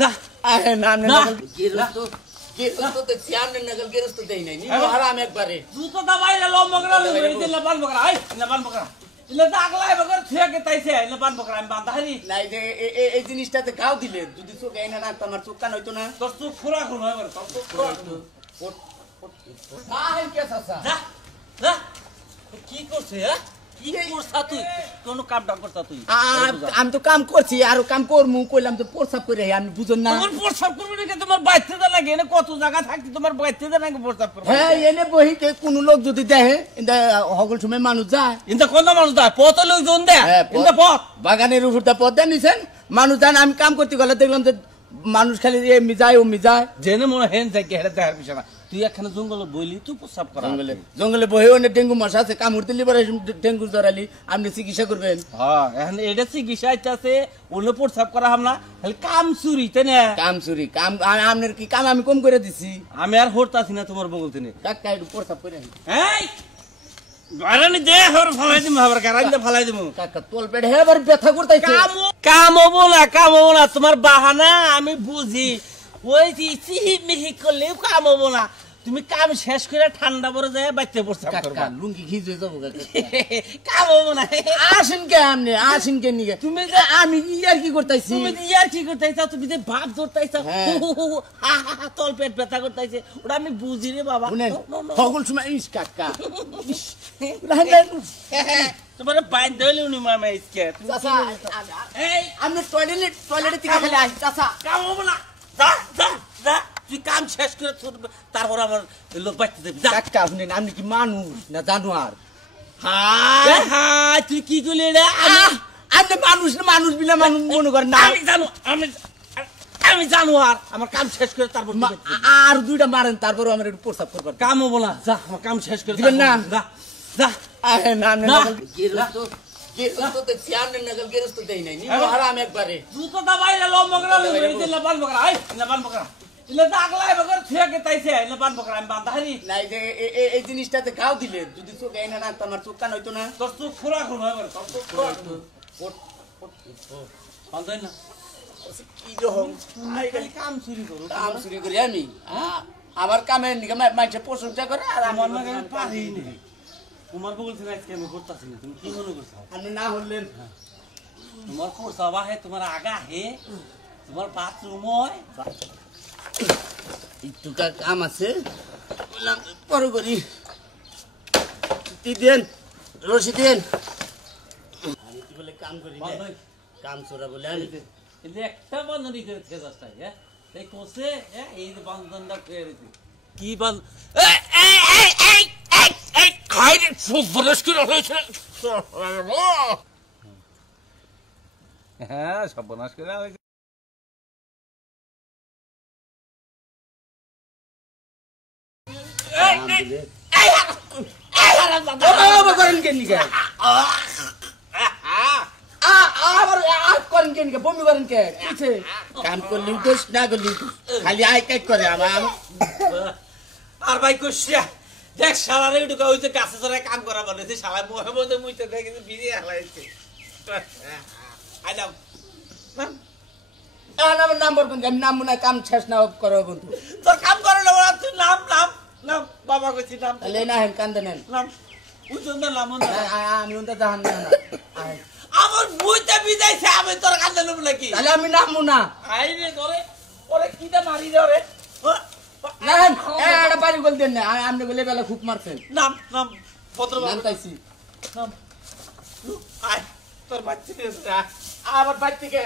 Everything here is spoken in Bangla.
যা আরে না না গেরস্ত তো সিয়ান নগল গেরস্ত দেই নাই নি হারাম একবারে জুতো দা বাইরে লো মগরা লো দিন না পান বকরা আই না পান বকরা ইলে তো আগলাই বকর ছুয়া কে তাইছে না পান বকরা আমি বাঁধা হারি নাই যে এই জিনিসটাতে গাও দিলে যদি চোখ আইনা না তোমার চোখ কান হইতো না তোর চোখ খোলা খুন হয় তোর চোখ খোলা আহেন কে সাসা যা যা কি করছ হ্যাঁ কি করছ তুই কোন কাম ডাক করছ তুই আমি তো কাম করছি আর কাম করমু কইলাম তো প্রসাব করে আমি বুঝন না তোমার প্রসাব করবে না তোমার বাইতে দা লাগে এনে কত জায়গা থাকতে তোমার বাইতে দা লাগে প্রসাব করবে হ্যাঁ এনে বহিতে কোন লোক যদি দেখে ইন্দা হগল সময় মানুষ যায় ইন্দা কোন মানুষ যায় পথ লোক জন দেয় ইন্দা পথ বাগানের উপরটা পথ দেন নিছেন মানুষ জান আমি কাম করতে গেলে দেখলাম যে মানুষ খালি এমনি যায় ওমনি যায় জেনে মনে হেন যায় কি হেরে দেখার বিষয় না তুই এখানে জঙ্গলে বইলি তুই প্রসাব করা জঙ্গলে বহে অনেক ডেঙ্গু মশা আছে কামড় দিলি পরে ডেঙ্গু জড়ালি আপনি চিকিৎসা করবেন হ্যাঁ এখন এটা চিকিৎসা আছে ওগুলো প্রসাব করা হামনা কাম চুরি তাই না কাম চুরি কাম আপনার কি কাম আমি কম করে দিছি আমি আর হরতাছি না তোমার বগল থেকে কাকা একটু প্রসাব করে এই গারানি দে হর ফলাই দিমু আবার গারানি দে ফলাই দিমু কাকা তোল পেট হেবার ব্যথা করতেছে কাম হবো না তোমার বাহানা আমি বুঝি ওই চিহি মিহি করলে কাম হবো না তুমি কাম শেষ করে ঠান্ডা পরে যায় বাইতে প্রস্তাব করবা লুঙ্গি খিজে যাবো কাম হবো না আসেন কে নিগে তুমি আমি ইয়ার কি করতেছি তুমি যে ভাব ধরতেছ তল পেট ব্যথা করতেছে ওটা আমি বুঝি রে বাবা সকল সময় ইস কাকা তোমার বাইন ধরলে উনি মামা ইসকে এই আমি টয়লেটে থেকে খালি আসি চাচা কাম হবো না যা যা যা তুই কাম শেষ করে তারপর আমার লোক বাঁচতে দেবি কাকা আপনি কি মানুষ না জানোয়ার হাই তুই কি করলি রে আপনি মানুষ বিনা মানুষ মনে করেন না আমি জানো আর আমার কাম শেষ করে তারপর আর দুইটা মারেন তারপর আমার একটু প্রস্তাব করবেন কাম হবো না যা আমার কাম শেষ করে দিবেন না যা যা গেরস্ত তো সিয়ান নগল গেরস্ত দেই নাই নি হারাম একবারে জুতো দা বাইরে লো মগরা লো দিন না পান বকরা আই না পান বকরা ইলে তো আগলাই বকর ছুয়া কে তাইছে না পান বকরা আমি বাঁধা হারি নাই যে এই জিনিসটাতে গাও দিলে যদি চোখ আইনা না তোমার চোখ কান হইতো না তোর চোখ খোলা খুন হয় তোর চোখ খোলা বাঁধাই না কি রকম কাম চুরি করো কাম চুরি করি আমি আমার কামের নিকে মাইছে প্রশংসা করে আর আমার না পারি নি তোমার বগল থেকে আজকে আমি করতেছি না তুমি কি মনে করছো আপনি না হলেন তোমার প্রসাবা হে তোমার আগা হে তোমার বাথরুম হয় একটু কাম আছে বললাম পরে করি দেন রশি দেন আমি কি বলে কাম করি কাম চোরা বলে আমি একটা বন্ধনী করে থেকে যাচ্ছে হ্যাঁ এই কোসে হ্যাঁ এই যে বন্ধনটা করে দিতে কি বন্ধ খাইরে সর্বনাশ করে হয়েছে হ্যাঁ সর্বনাশ করে হয়েছে বমি করেন কে কাম করলি দোষ না করলি খালি আই কাজ করে আমার আর ভাই কইছিয়া দেখ শালারে ঢুকা হইছে কাছে ধরে কাম করা বলেছে শালা মোহে মধ্যে মুইতে দেখে বিড়ি হালাইছে আই দাও নাম বলবেন আমি নাম মনে কাম শেষ না করো বন্ধু তোর কাম করে না তুই নাম বাবা কইছি নাম তাহলে না হেন কান্দে নেন নাম উজন না নাম আমি ওটা জাহান না আমার মুইতে বিজাইছে আমি তোর কান্দে নেব নাকি তাহলে আমি নামু না আই রে করে ওরে কিটা মারি রে না এটা বাড়ি বল দেন না আপনি বলে বেলা খুব মারছেন নাম পত্র নাম তাইছি নাম আয় তোর বাচ্চা আবার বাড়ি থেকে